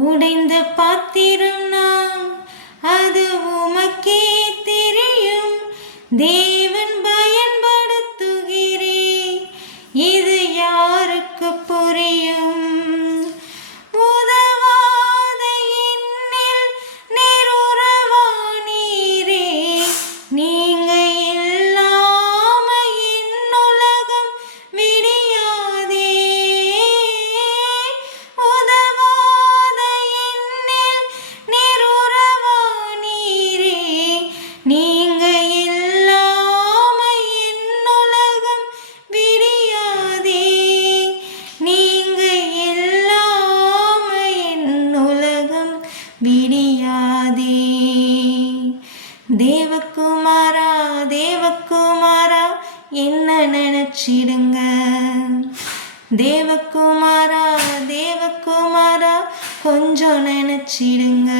உடைந்த பாத்திரம் நாம், அது உமக்கே தெரியும். தேவன் பயன்படுத்துகிறே, இது யாருக்கு புரியும்? உதவாத என்னில் நீர் உறவானீரே, நீங்க இல்லாம என் உலகம் விடியாதே. உதவாத என்னில் நீர் உறவானீரே, நீங்க இல்லாம என் உலகம் விடியாதே. நீங்க இல்லாம என் உலகம் விடியாதே. தேவகுமாரா, தேவகுமாரா, என்ன நினைச்சிடுங்க. தேவகுமாரா, தேவகுமாரா, கொஞ்சம் நினைச்சிடுங்க.